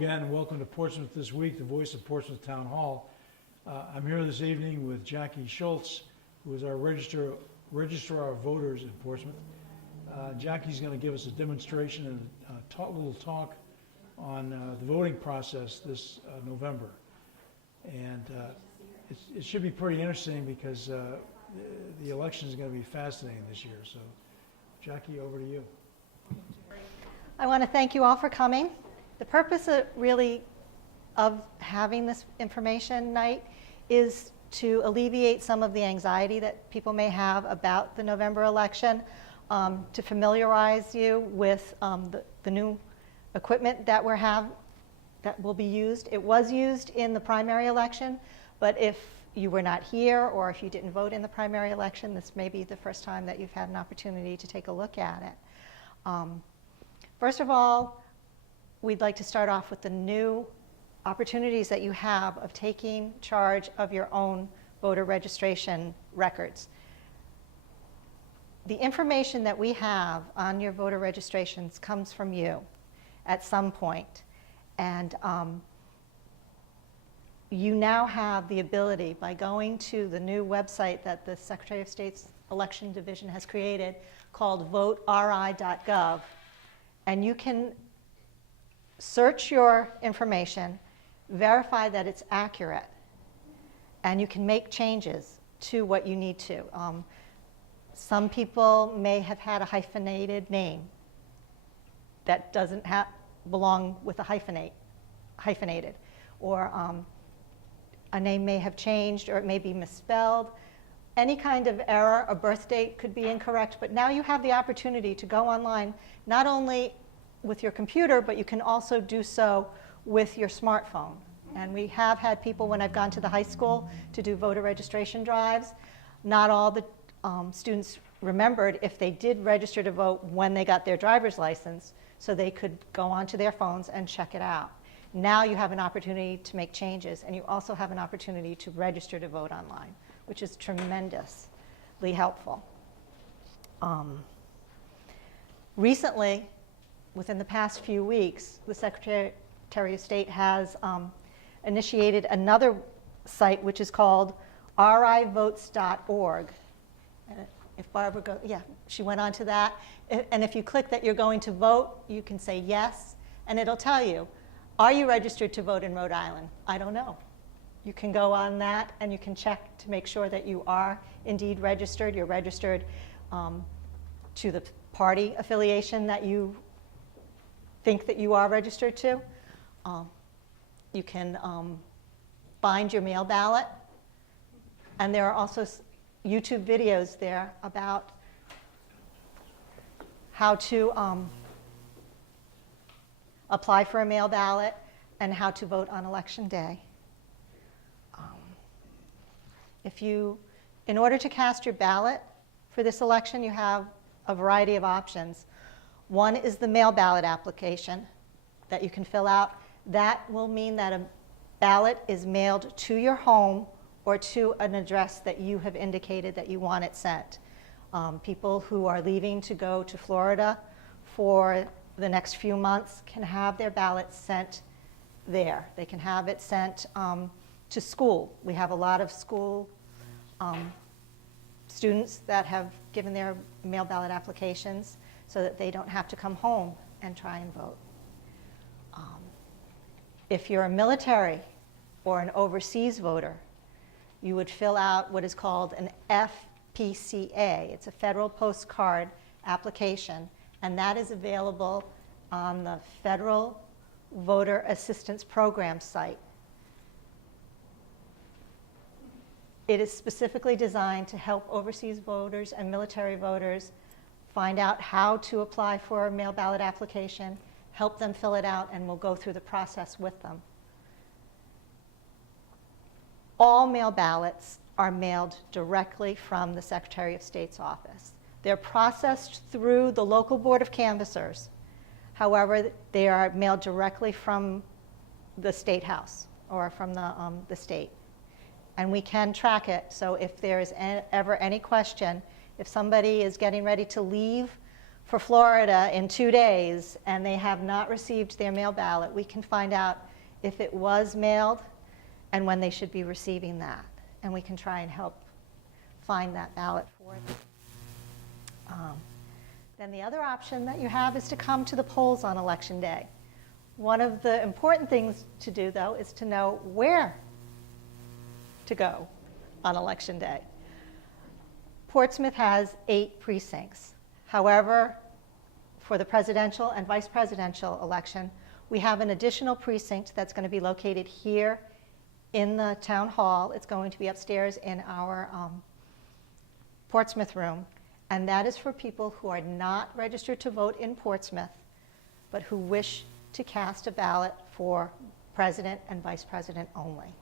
again. Welcome to Portsmouth This Week, the voice of Portsmouth Town Hall. I'm here this evening with Jackie Schulz, who is our registrar of voters in Portsmouth. Jackie's going to give us a demonstration and a little talk on the voting process this November. And it should be pretty interesting because the election is going to be fascinating this year. So, Jackie, over to you. I want to thank you all for coming. The purpose of having this information night is to alleviate some of the anxiety that people may have about the November election, to familiarize you with the new equipment that that will be used. It was used in the primary election, but if you were not here or if you didn't vote in the primary election, this may be the first time that you've had an opportunity to take a look at it. First of all, we'd like to start off with the new opportunities that you have of taking charge of your own voter registration records. The information that we have on your voter registrations comes from you at some point. And you now have the ability, by going to the new website that the Secretary of State's Election Division has created called voteri.gov, and you can search your information, verify that it's accurate, and you can make changes to what you need to. Some people may have had a hyphenated name that doesn't belong with a hyphenated, or a name may have changed, or it may be misspelled. Any kind of error, a birth date could be incorrect, but now you have the opportunity to go online, not only with your computer, but you can also do so with your smartphone. And we have had people, when I've gone to the high school to do voter registration drives, not all the students remembered if they did register to vote when they got their driver's license, so they could go onto their phones and check it out. Now you have an opportunity to make changes, and you also have an opportunity to register to vote online, which is tremendously helpful. Recently, within the past few weeks, the Secretary of State has initiated another site which is called rivotes.org. If Barbara goes, yeah, she went on to that. And if you click that you're going to vote, you can say yes, and it'll tell you, are you registered to vote in Rhode Island? I don't know. You can go on that and you can check to make sure that you are indeed registered. You're registered to the party affiliation that you think that you are registered to. You can find your mail ballot, and there are also YouTube videos there about how to apply for a mail ballot and how to vote on Election Day. In order to cast your ballot for this election, you have a variety of options. One is the mail ballot application that you can fill out. That will mean that a ballot is mailed to your home or to an address that you have indicated that you want it sent. People who are leaving to go to Florida for the next few months can have their ballots sent there. They can have it sent to school. We have a lot of school students that have given their mail ballot applications so that they don't have to come home and try and vote. If you're a military or an overseas voter, you would fill out what is called an FPCA. It's a federal postcard application, and that is available on the Federal Voter Assistance Program site. It is specifically designed to help overseas voters and military voters find out how to apply for a mail ballot application, help them fill it out, and we'll go through the process with them. All mail ballots are mailed directly from the Secretary of State's office. They're processed through the local board of canvassers. However, they are mailed directly from the State House or from the state. And we can track it, so if there is ever any question, if somebody is getting ready to leave for Florida in 2 days and they have not received their mail ballot, we can find out if it was mailed and when they should be receiving that. And we can try and help find that ballot for them. Then the other option that you have is to come to the polls on Election Day. One of the important things to do, though, is to know where to go on Election Day. Portsmouth has 8 precincts. However, for the presidential and vice presidential election, we have an additional precinct that's going to be located here in the town hall. It's going to be upstairs in our Portsmouth room, and that is for people who are not registered to vote in Portsmouth, but who wish to cast a ballot for president and vice president only.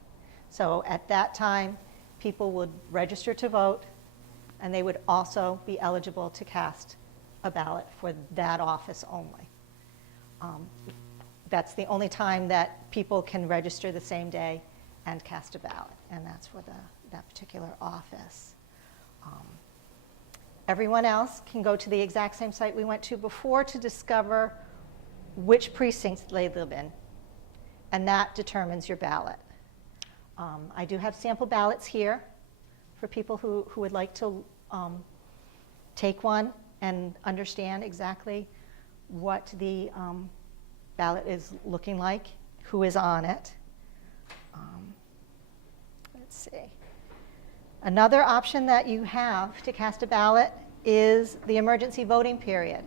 So at that time, people would register to vote, and they would also be eligible to cast a ballot for that office only. That's the only time that people can register the same day and cast a ballot, and that's for that particular office. Everyone else can go to the exact same site we went to before to discover which precincts they live in, and that determines your ballot. I do have sample ballots here for people who would like to take one and understand exactly what the ballot is looking like, who is on it. Let's see. Another option that you have to cast a ballot is the emergency voting period.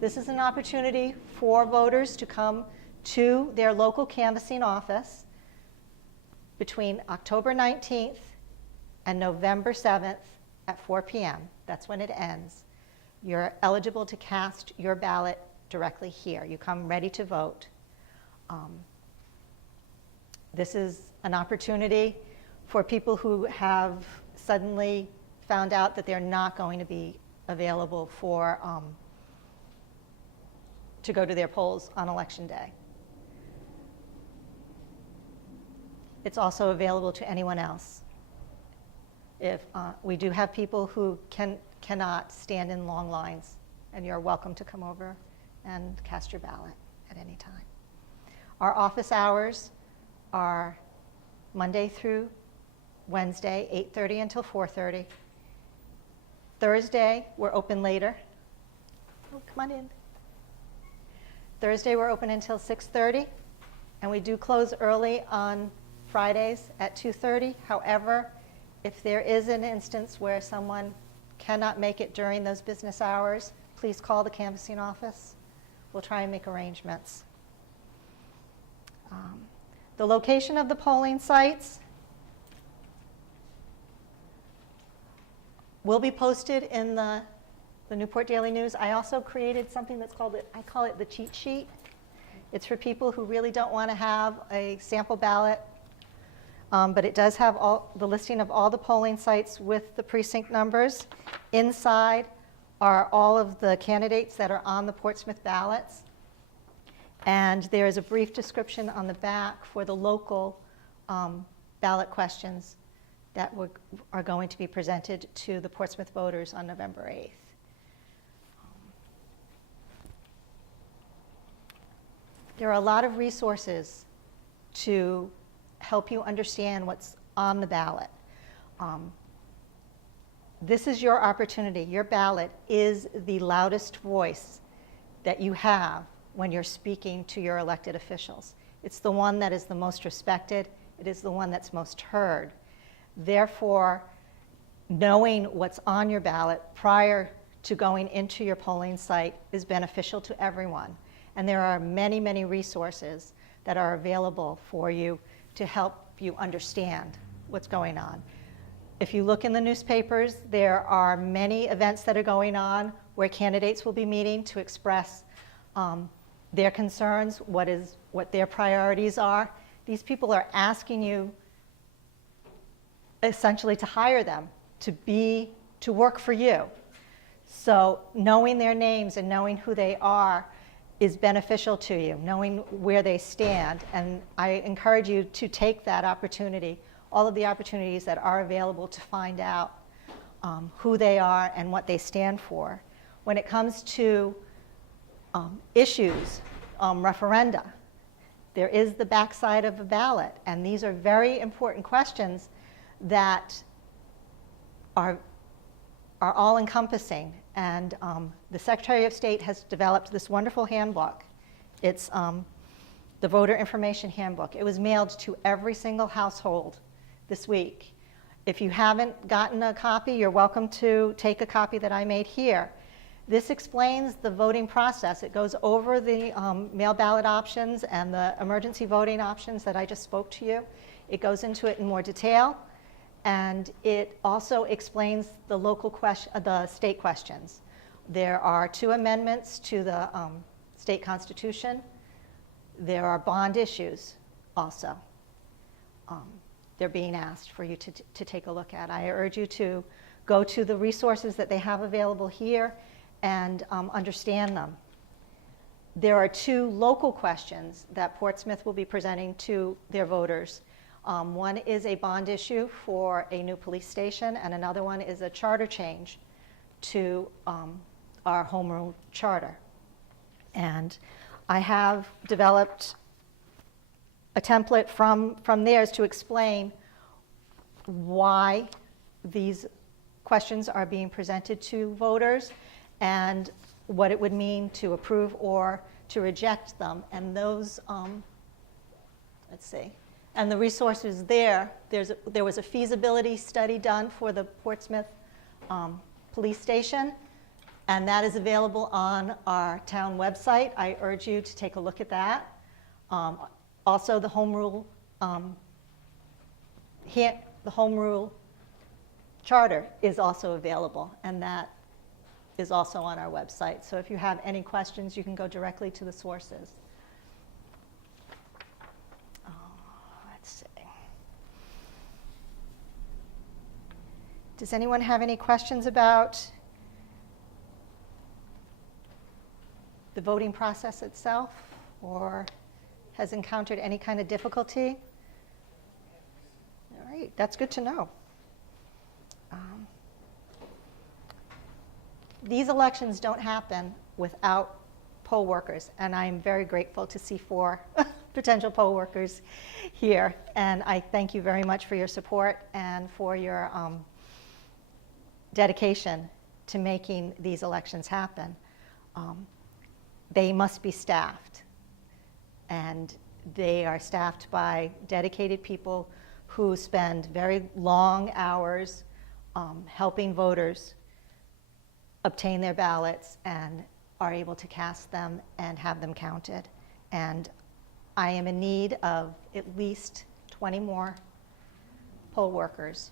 This is an opportunity for voters to come to their local canvassing office between October 19th and November 7th at 4 p.m. That's when it ends. You're eligible to cast your ballot directly here. You come ready to vote. This is an opportunity for people who have suddenly found out that they're not going to be available for to go to their polls on Election Day. It's also available to anyone else. If we do have people who cannot stand in long lines, and you're welcome to come over and cast your ballot at any time. Our office hours are Monday through Wednesday, 8:30 until 4:30. Thursday, we're open later. Oh, come on in. Thursday, we're open until 6:30, and we do close early on Fridays at 2:30. However, if there is an instance where someone cannot make it during those business hours, please call the canvassing office. We'll try and make arrangements. The location of the polling sites will be posted in the Newport Daily News. I also created something that's called, I call it the cheat sheet. It's for people who really don't want to have a sample ballot, but it does have the listing of all the polling sites with the precinct numbers. Inside are all of the candidates that are on the Portsmouth ballots. And there is a brief description on the back for the local ballot questions that are going to be presented to the Portsmouth voters on November 8th. There are a lot of resources to help you understand what's on the ballot. This is your opportunity. Your ballot is the loudest voice that you have when you're speaking to your elected officials. It's the one that is the most respected. It is the one that's most heard. Therefore, knowing what's on your ballot prior to going into your polling site is beneficial to everyone. And there are many, many resources that are available for you to help you understand what's going on. If you look in the newspapers, there are many events that are going on where candidates will be meeting to express their concerns, what their priorities are. These people are asking you essentially to hire them, to work for you. So knowing their names and knowing who they are is beneficial to you, knowing where they stand. And I encourage you to take that opportunity, all of the opportunities that are available to find out who they are and what they stand for. When it comes to issues, referenda, there is the backside of a ballot, and these are very important questions that are all-encompassing. And the Secretary of State has developed this wonderful handbook. It's the Voter Information Handbook. It was mailed to every single household this week. If you haven't gotten a copy, you're welcome to take a copy that I made here. This explains the voting process. It goes over the mail ballot options and the emergency voting options that I just spoke to you. It goes into it in more detail, and it also explains the the state questions. There are 2 amendments to the state constitution. There are bond issues also. They're being asked for you to take a look at. I urge you to go to the resources that they have available here and understand them. There are 2 local questions that Portsmouth will be presenting to their voters. One is a bond issue for a new police station, and another one is a charter change to our home rule charter. And I have developed a template from theirs to explain why these questions are being presented to voters and what it would mean to approve or to reject them. And those, let's see, and the resources there was a feasibility study done for the Portsmouth police station, and that is available on our town website. I urge you to take a look at that. Also, the home rule charter is also available, and that is also on our website. So if you have any questions, you can go directly to the sources. Let's see. Does anyone have any questions about the voting process itself, or has encountered any kind of difficulty? All right, that's good to know. These elections don't happen without poll workers, and I'm very grateful to see 4 potential poll workers here. And I thank you very much for your support and for your dedication to making these elections happen. They must be staffed, and they are staffed by dedicated people who spend very long hours helping voters obtain their ballots and are able to cast them and have them counted. And I am in need of at least 20 more poll workers,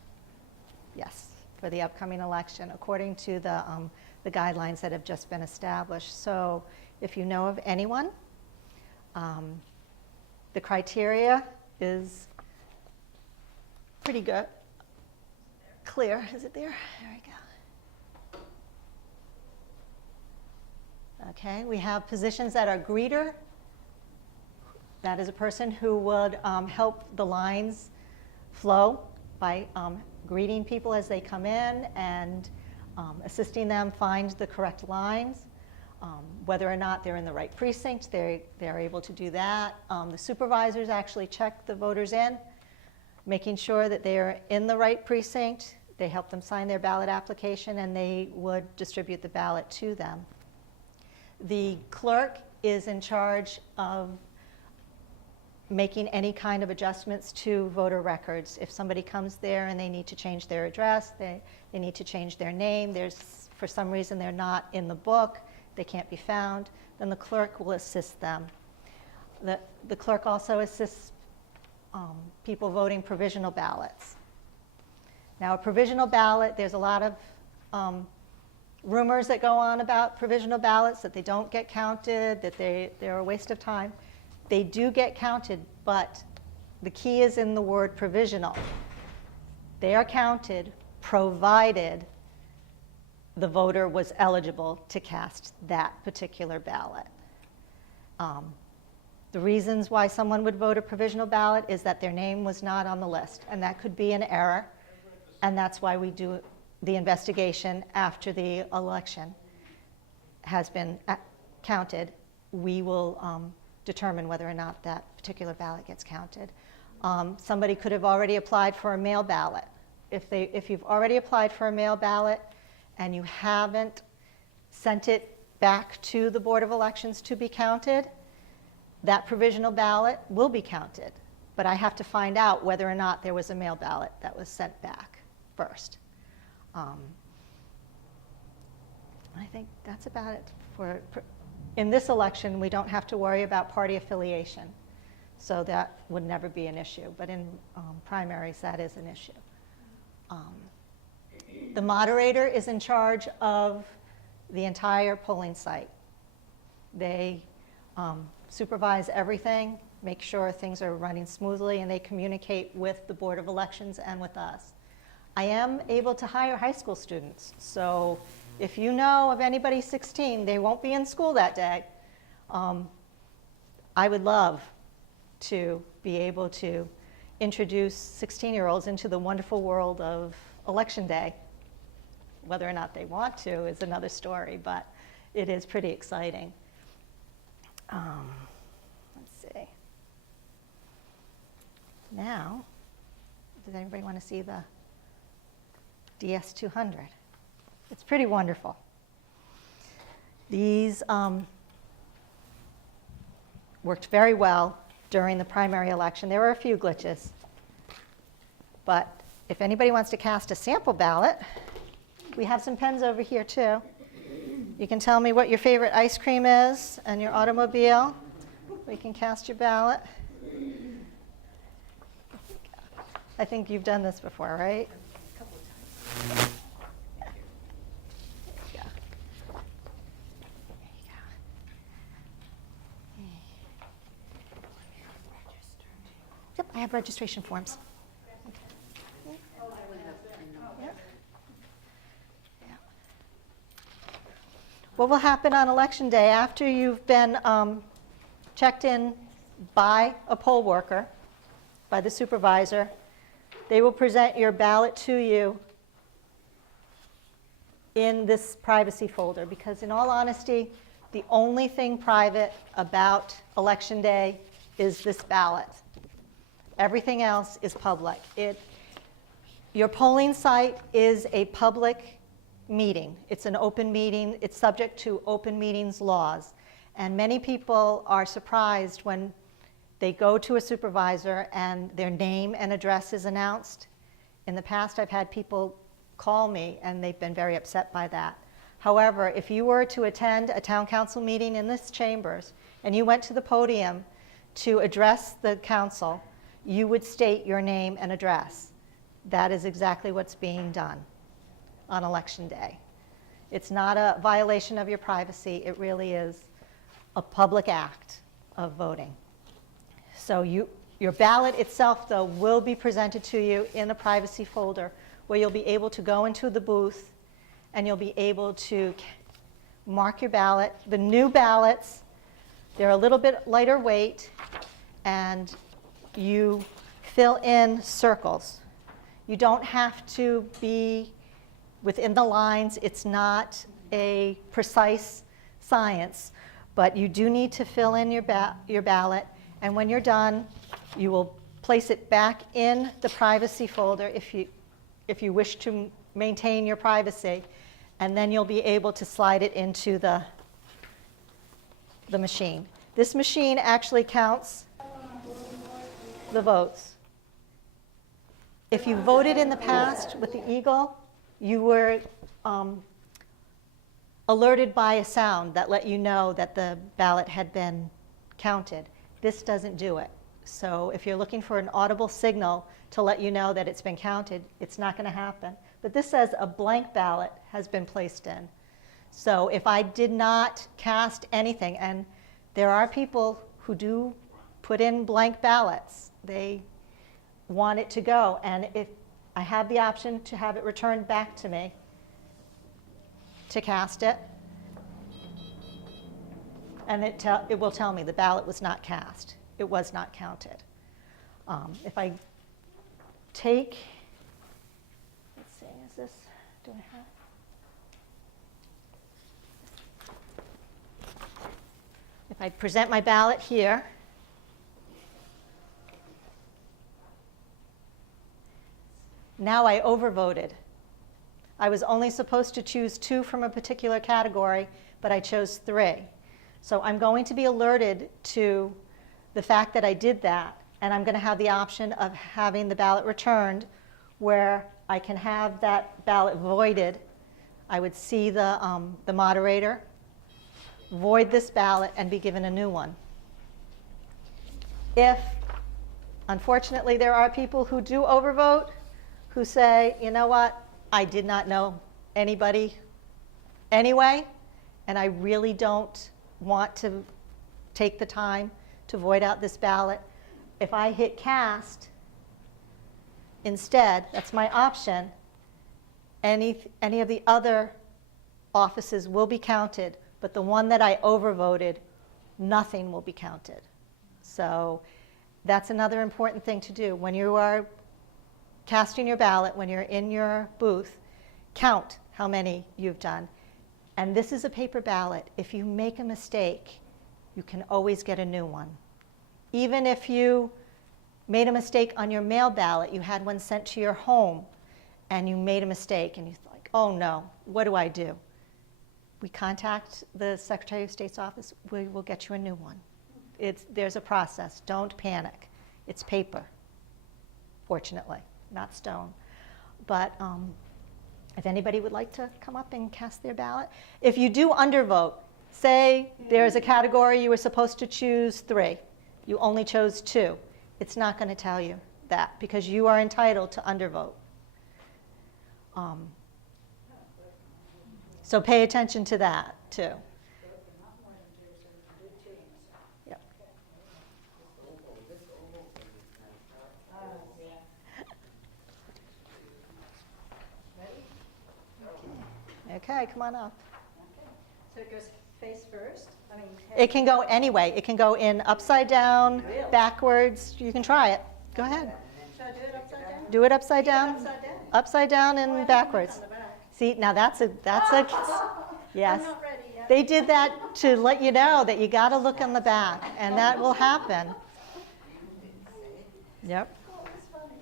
yes, for the upcoming election, according to the guidelines that have just been established. So if you know of anyone, the criteria is pretty good. Clear, is it there? There we go. Okay, we have positions that are greeter. That is a person who would help the lines flow by greeting people as they come in and assisting them find the correct lines. Whether or not they're in the right precinct, they're able to do that. The supervisors actually check the voters in, making sure that they are in the right precinct. They help them sign their ballot application, and they would distribute the ballot to them. The clerk is in charge of making any kind of adjustments to voter records. If somebody comes there and they need to change their address, they need to change their name, for some reason they're not in the book, they can't be found, then the clerk will assist them. The clerk also assists people voting provisional ballots. Now, a provisional ballot, there's a lot of rumors that go on about provisional ballots, that they don't get counted, that they're a waste of time. They do get counted, but the key is in the word provisional. They are counted provided the voter was eligible to cast that particular ballot. The reasons why someone would vote a provisional ballot is that their name was not on the list, and that could be an error, and that's why we do the investigation after the election. has been counted, we will determine whether or not that particular ballot gets counted. Somebody could have already applied for a mail ballot. If you've already applied for a mail ballot and you haven't sent it back to the Board of Elections to be counted, that provisional ballot will be counted. But I have to find out whether or not there was a mail ballot that was sent back first. I think that's about it in this election. We don't have to worry about party affiliation, so that would never be an issue. But in primaries, that is an issue. The moderator is in charge of the entire polling site. They supervise everything, make sure things are running smoothly, and they communicate with the Board of Elections and with us. I am able to hire high school students, so if you know of anybody 16, they won't be in school that day. I would love to be able to introduce 16-year-olds into the wonderful world of Election Day. Whether or not they want to is another story, but it is pretty exciting. Let's see. Now, does anybody want to see the DS200? It's pretty wonderful. These worked very well during the primary election. There were a few glitches, but if anybody wants to cast a sample ballot, we have some pens over here too. You can tell me what your favorite ice cream is and your automobile. We can cast your ballot. I think you've done this before, right? A couple of times. There you go. Yep, I have registration forms. Yep. Yeah. What will happen on Election Day after you've been checked in by a poll worker, by the supervisor? They will present your ballot to you in this privacy folder, because in all honesty, the only thing private about Election Day is this ballot. Everything else is public. Your polling site is a public meeting. It's an open meeting. It's subject to open meetings laws. And many people are surprised when they go to a supervisor and their name and address is announced. In the past, I've had people call me and they've been very upset by that. However, if you were to attend a town council meeting in this chambers and you went to the podium to address the council, you would state your name and address. That is exactly what's being done on Election Day. It's not a violation of your privacy. It really is a public act of voting. So your ballot itself, though, will be presented to you in a privacy folder where you'll be able to go into the booth and you'll be able to mark your ballot. The new ballots, they're a little bit lighter weight, and you fill in circles. You don't have to be within the lines. It's not a precise science, but you do need to fill in your ballot. And when you're done, you will place it back in the privacy folder if you wish to maintain your privacy, and then you'll be able to slide it into the machine. This machine actually counts the votes. If you voted in the past with the Eagle, you were alerted by a sound that let you know that the ballot had been counted. This doesn't do it. So if you're looking for an audible signal to let you know that it's been counted, it's not going to happen. But this says a blank ballot has been placed in. So if I did not cast anything, and there are people who do put in blank ballots, they want it to go, and if I have the option to have it returned back to me to cast it, and it will tell me the ballot was not cast. It was not counted. If I take, let's see, is this, do I have? if I present my ballot here, now I overvoted. I was only supposed to choose 2 from a particular category, but I chose 3. So I'm going to be alerted to the fact that I did that, and I'm going to have the option of having the ballot returned where I can have that ballot voided. I would see the moderator void this ballot and be given a new one. If, unfortunately, there are people who do overvote, who say, you know what, I did not know anybody anyway, and I really don't want to take the time to void out this ballot. If I hit cast instead, that's my option, any of the other offices will be counted, but the one that I overvoted, nothing will be counted. So that's another important thing to do. When you are casting your ballot, when you're in your booth, count how many you've done. And this is a paper ballot. If you make a mistake, you can always get a new one. Even if you made a mistake on your mail ballot, you had one sent to your home, and you made a mistake, and you're like, oh no, what do I do? We contact the Secretary of State's office, we will get you a new one. There's a process, don't panic. It's paper, fortunately, not stone. But if anybody would like to come up and cast their ballot. If you do undervote, say there's a category you were supposed to choose 3, you only chose 2, it's not going to tell you that because you are entitled to undervote. So pay attention to that too. Yep. Okay, come on up. So it goes face first? I mean, It can go anyway. It can go in upside down, Really? backwards. You can try it. Go ahead. should I do it upside down? Do it upside down. Upside down? Upside down Oh, I and haven't backwards. done the back. See, now that's a yes. I'm not ready yet. They did that to let you know that you got to look on the back, and that will happen. Yep. Oh, that's funny.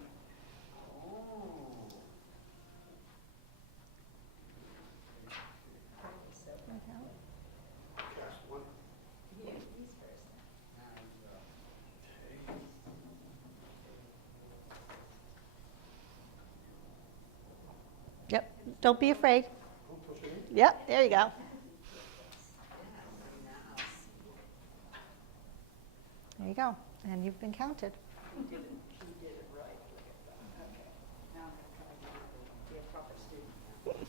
Yep. Don't be afraid. Yep. There you go. There you go. And you've been counted. He did it right. Look at that. Okay. Now I'm going to try to be a proper student.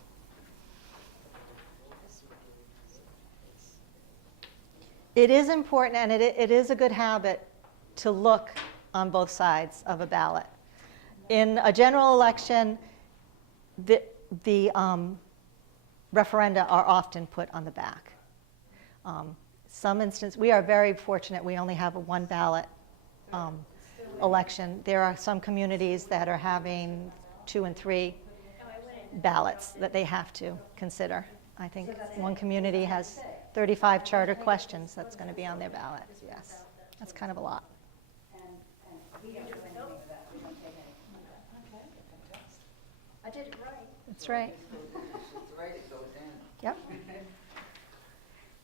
It is important, and it is a good habit to look on both sides of a ballot. In a general election, the referenda are often put on the back. Some instances, we are very fortunate we only have a one ballot election. There are some communities that are having 2 and 3 ballots that they have to consider. I think one community has 35 charter questions that's going to be on their ballot. Yes, that's kind of a lot. We don't do anything with that. We don't take anything. Okay. Fantastic. I did it right. That's right. It's right, it goes in. Yep.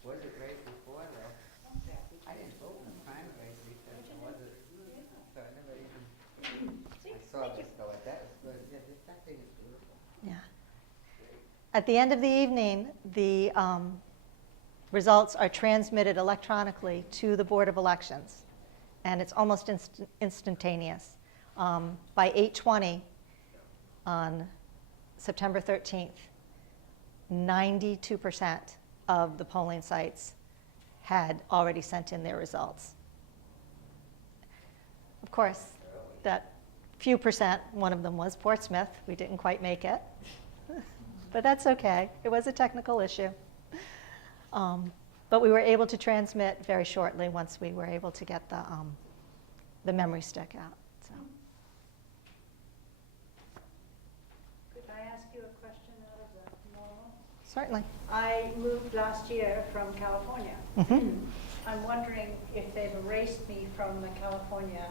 Was it right before that? I didn't vote in the primaries because it wasn't, so I never even, I saw this though, that was good, yeah, that thing is beautiful. Yeah. At the end of the evening, the results are transmitted electronically to the Board of Elections, and it's almost instantaneous. By 8:20 on September 13th, 92% of the polling sites had already sent in their results. Of course, that few percent, one of them was Portsmouth. We didn't quite make it. But that's okay. It was a technical issue. But we were able to transmit very shortly once we were able to get the memory stick out. So. Could I ask you a question out of the normal? Certainly. I moved last year from California. Mhm. I'm wondering if they've erased me from the California.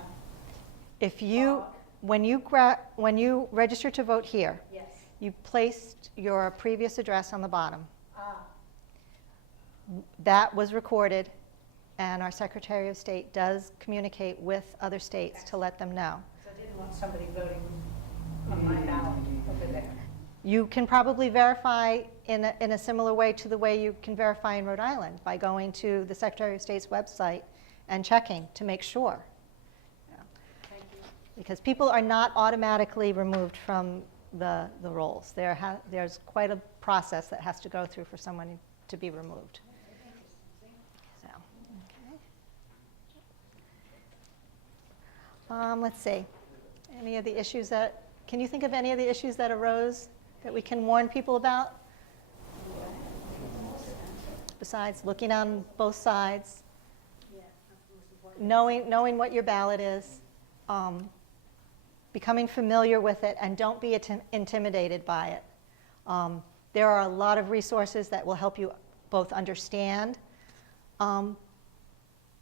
If you, when you register to vote here, Yes. you placed your previous address on the bottom. Ah, That was recorded, and our Secretary of State does communicate with other states to let them know. so I didn't want somebody voting on my ballot over there. You can probably verify in a similar way to the way you can verify in Rhode Island, by going to the Secretary of State's website and checking to make sure. Thank you. Because people are not automatically removed from the rolls. There's quite a process that has to go through for someone to be removed. So, okay. Let's see. Any of the issues that, can you think of any of the issues that arose that we can warn people about? Besides looking on both sides, knowing what your ballot is, becoming familiar with it, and don't be intimidated by it. There are a lot of resources that will help you both understand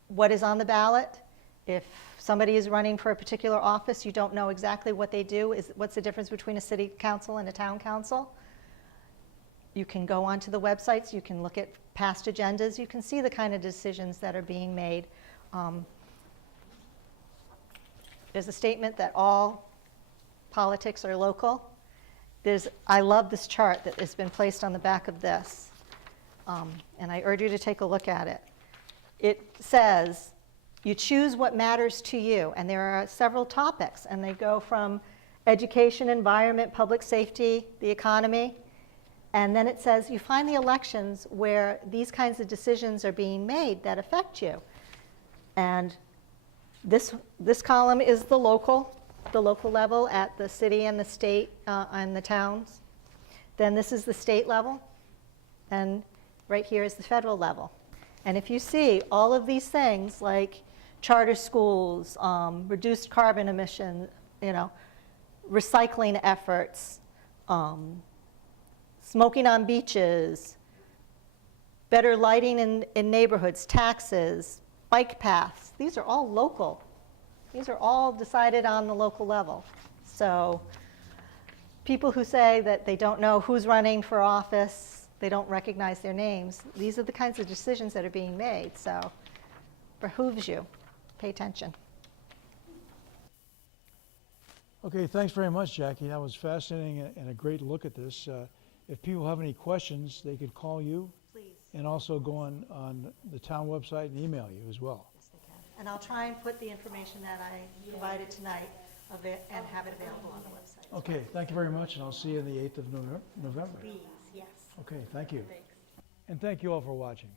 what is on the ballot. If somebody is running for a particular office, you don't know exactly what they do. What's the difference between a city council and a town council? You can go onto the websites, you can look at past agendas, you can see the kind of decisions that are being made. There's a statement that all politics are local. I love this chart that has been placed on the back of this, and I urge you to take a look at it. It says, you choose what matters to you, and there are several topics, and they go from education, environment, public safety, the economy, and then it says you find the elections where these kinds of decisions are being made that affect you. And this column is the local level at the city and the state and the towns. Then this is the state level, and right here is the federal level. And if you see all of these things like charter schools, reduced carbon emission, recycling efforts, smoking on beaches, better lighting in neighborhoods, taxes, bike paths, these are all local. These are all decided on the local level. So people who say that they don't know who's running for office, they don't recognize their names, these are the kinds of decisions that are being made. So it behooves you. Pay attention. Okay, thanks very much, Jackie. That was fascinating and a great look at this. If people have any questions, they could call you. Please. And also go on the town website and email you as well. Yes, they can. And I'll try and put the information that I provided tonight and have it available on the website. Okay, thank you very much, and I'll see you on the 8th of November. Please, yes. Okay, thank you. Thanks. And thank you all for watching.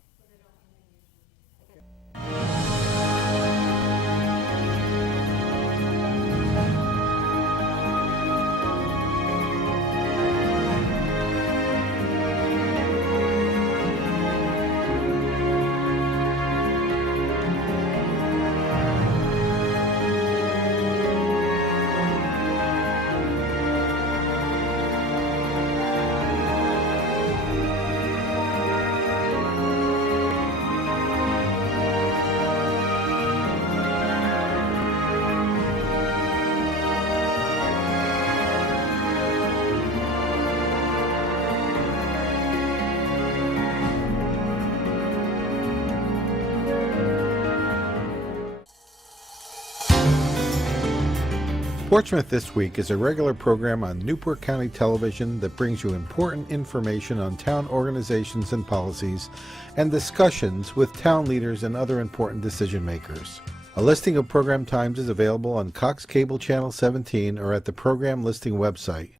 Portsmouth This Week is a regular program on Newport County Television that brings you important information on town organizations and policies and discussions with town leaders and other important decision makers. A listing of program times is available on Cox Cable Channel 17 or at the program listing website.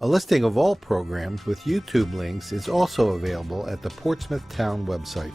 A listing of all programs with YouTube links is also available at the Portsmouth Town website.